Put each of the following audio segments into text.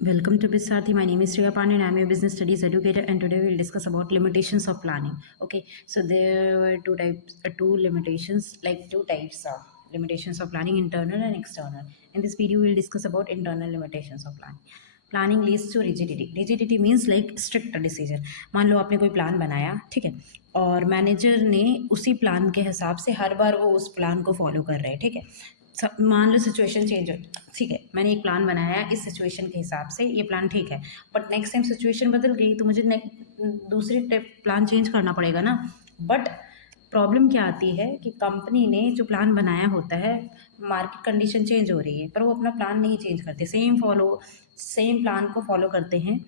Welcome to Bisarthi. My name is Shreya Pandey and I'm a business studies educator, and today we'll discuss about limitations of planning. Okay, so there were two types of limitations of planning, internal and external. In this video, we'll discuss about internal limitations of planning. Planning leads to rigidity. Rigidity means like strict decision. मान लो आपने कोई plan बनाया, ठीक है, और manager ने उसी प्लान के हिसाब से हर बार वो उस प्लान को फॉलो कर रहे हैं, ठीक है. मान लो सिचुएशन चेंज हो, ठीक है, मैंने एक प्लान बनाया इस सिचुएशन के हिसाब से, ये प्लान ठीक है, बट नेक्स्ट टाइम सिचुएशन बदल गई तो मुझे दूसरी टाइप प्लान चेंज करना पड़ेगा ना. बट प्रॉब्लम क्या आती है कि कंपनी ने जो प्लान बनाया होता है, मार्केट कंडीशन चेंज हो रही है, पर वो अपना प्लान नहीं चेंज करते, सेम प्लान को फॉलो करते हैं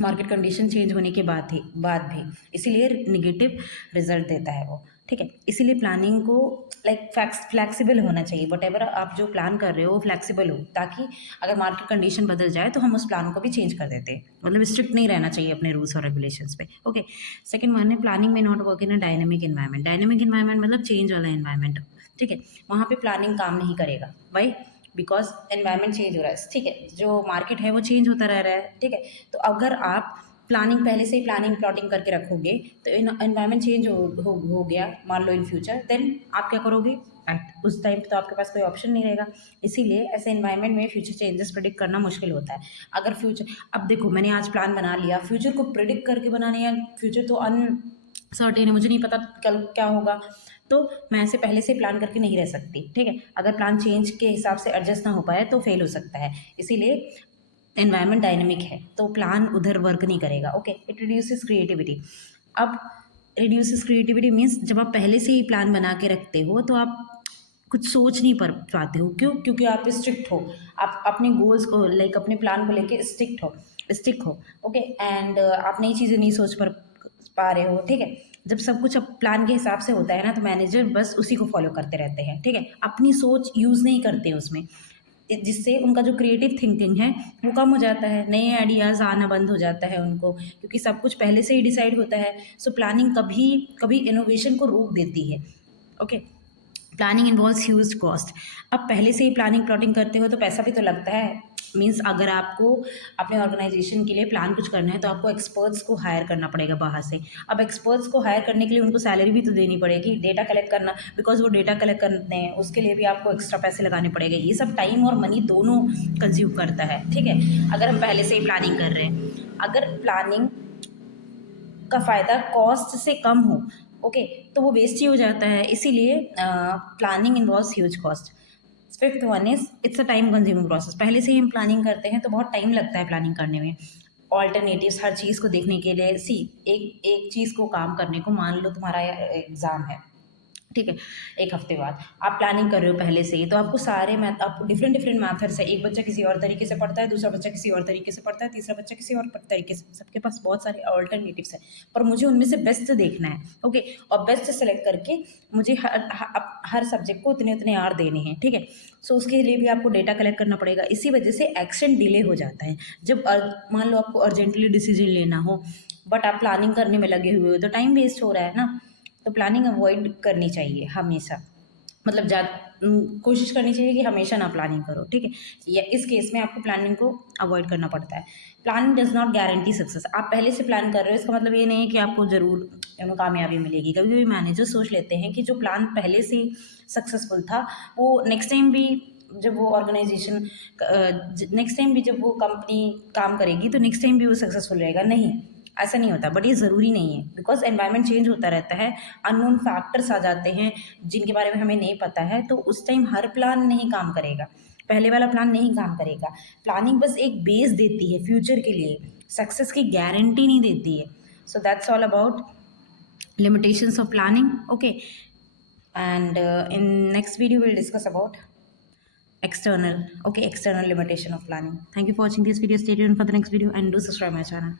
मार्केट कंडीशन चेंज होने के बाद भी. इसीलिए निगेटिव रिजल्ट देता है वो, ठीक है. इसीलिए प्लानिंग को लाइक फ्लैक्सिबल होना चाहिए. वट एवर आप जो प्लान कर रहे हो वो फ्लैक्सिबल हो, ताकि अगर मार्केट कंडीशन बदल जाए तो हम उस प्लान को भी चेंज कर देते हैं. मतलब स्ट्रिक्ट नहीं रहना चाहिए अपने रूल्स और रेगुलेशंस पे. ओके. सेकंड वन है प्लानिंग में not work in a dynamic environment. Dynamic environment मतलब चेंज वाला इन्वायरमेंट, ठीक है. वहाँ पे प्लानिंग काम नहीं करेगा. भाई, बिकॉज एनवायरनमेंट चेंज हो रहा है, ठीक है, जो मार्केट है वो चेंज होता रह रहा है, ठीक है. तो अगर आप प्लानिंग पहले से ही प्लानिंग प्लॉटिंग करके रखोगे तो एनवायरनमेंट चेंज हो गया मान लो इन फ्यूचर, देन आप क्या करोगे एक्ट. उस टाइम तो आपके पास कोई ऑप्शन नहीं रहेगा. इसीलिए ऐसे एनवायरनमेंट में फ्यूचर चेंजेस प्रिडिक्ट करना मुश्किल होता है. अगर फ्यूचर, अब देखो मैंने आज प्लान बना लिया, फ्यूचर को प्रिडिक्ट करके बनाने, या फ्यूचर तो सर्टेन है, मुझे नहीं पता कल क्या होगा, तो मैं ऐसे पहले से प्लान करके नहीं रह सकती, ठीक है. अगर प्लान चेंज के हिसाब से एडजस्ट ना हो पाए तो फेल हो सकता है. इसीलिए एनवायरनमेंट डायनेमिक है तो प्लान उधर वर्क नहीं करेगा. ओके. It reduces creativity. अब रिड्यूसेस क्रिएटिविटी मीन्स जब आप पहले से ही प्लान बना के रखते हो तो आप कुछ सोच नहीं पाते हो. क्यों? क्योंकि आप स्ट्रिक्ट हो, आप अपने गोल्स को लाइक अपने प्लान को लेके स्टिक हो. ओके. एंड आप नई चीज़ें नहीं सोच पा रहे हो, ठीक है. जब सब कुछ अब प्लान के हिसाब से होता है ना, तो मैनेजर बस उसी को फॉलो करते रहते हैं, ठीक है. अपनी सोच यूज़ नहीं करते उसमें, जिससे उनका जो क्रिएटिव थिंकिंग है वो कम हो जाता है, नए आइडियाज़ आना बंद हो जाता है उनको, क्योंकि सब कुछ पहले से ही डिसाइड होता है. सो प्लानिंग कभी कभी इनोवेशन को रोक देती है. Okay. Planning involves huge cost. अब पहले से ही प्लानिंग प्लॉटिंग करते हो तो पैसा भी तो लगता है. मीन्स अगर आपको अपने ऑर्गेनाइजेशन के लिए प्लान कुछ करना है तो आपको एक्सपर्ट्स को हायर करना पड़ेगा बाहर से. अब एक्सपर्ट्स को हायर करने के लिए उनको सैलरी भी तो देनी पड़ेगी, डेटा कलेक्ट करना, बिकॉज वो डेटा कलेक्ट करते हैं, उसके लिए भी आपको एक्स्ट्रा पैसे लगाने पड़ेंगे. ये सब टाइम और मनी दोनों कंज्यूम करता है, ठीक है. अगर हम पहले से ही प्लानिंग कर रहे हैं, अगर प्लानिंग का फ़ायदा कॉस्ट से कम हो, ओके, तो वो वेस्ट ही हो जाता है. इसीलिए planning involves huge cost. Fifth one is it's a time consuming process. पहले से ही हम प्लानिंग करते हैं तो बहुत टाइम लगता है प्लानिंग करने में. ऑल्टरनेटिव्स हर चीज़ को देखने के लिए, एक एक चीज़ को काम करने को, मान लो तुम्हारा एग्ज़ाम है, ठीक है, एक हफ्ते बाद आप प्लानिंग कर रहे हो पहले से ही, तो आपको सारे मैथ, आपको डिफरेंट डिफरेंट मैथड्स है. एक बच्चा किसी और तरीके से पढ़ता है, दूसरा बच्चा किसी और तरीके से पढ़ता है, तीसरा बच्चा किसी और तरीके से, सबके पास बहुत सारे ऑल्टरनेटिव्स है, पर मुझे उनमें से बेस्ट देखना है. ओके. और बेस्ट सेलेक्ट करके मुझे हर सब्जेक्ट को उतने उतने आर देने हैं, ठीक है. सो उसके लिए भी आपको डेटा कलेक्ट करना पड़ेगा. इसी वजह से एक्शन डिले हो जाता है. जब मान लो आपको अर्जेंटली डिसीजन लेना हो, बट आप प्लानिंग करने में लगे हुए हो, तो टाइम वेस्ट हो रहा है ना. तो प्लानिंग अवॉइड करनी चाहिए हमेशा. मतलब कोशिश करनी चाहिए कि हमेशा ना प्लानिंग करो, ठीक है. या इस केस में आपको प्लानिंग को अवॉइड करना पड़ता है. Planning does not guarantee success. आप पहले से प्लान कर रहे हो इसका मतलब ये नहीं है कि आपको ज़रूर कामयाबी मिलेगी. कभी कभी मैनेजर सोच लेते हैं कि जो प्लान पहले से सक्सेसफुल था वो नेक्स्ट टाइम भी, जब वो ऑर्गेनाइजेशन नेक्स्ट टाइम भी जब वो कंपनी काम करेगी तो नेक्स्ट टाइम भी वो सक्सेसफुल रहेगा. नहीं, ऐसा नहीं होता. बट ये ज़रूरी नहीं है, बिकॉज एनवायरनमेंट चेंज होता रहता है, अननोन फैक्टर्स आ जाते हैं जिनके बारे में हमें नहीं पता है, तो उस टाइम हर प्लान नहीं काम करेगा, पहले वाला प्लान नहीं काम करेगा. प्लानिंग बस एक बेस देती है फ्यूचर के लिए, सक्सेस की गारंटी नहीं देती है. So that's all about limitations of planning. Okay. And in next video we'll discuss about external limitation of planning. Thank you for watching this video. Stay tuned for the next video and do subscribe my channel.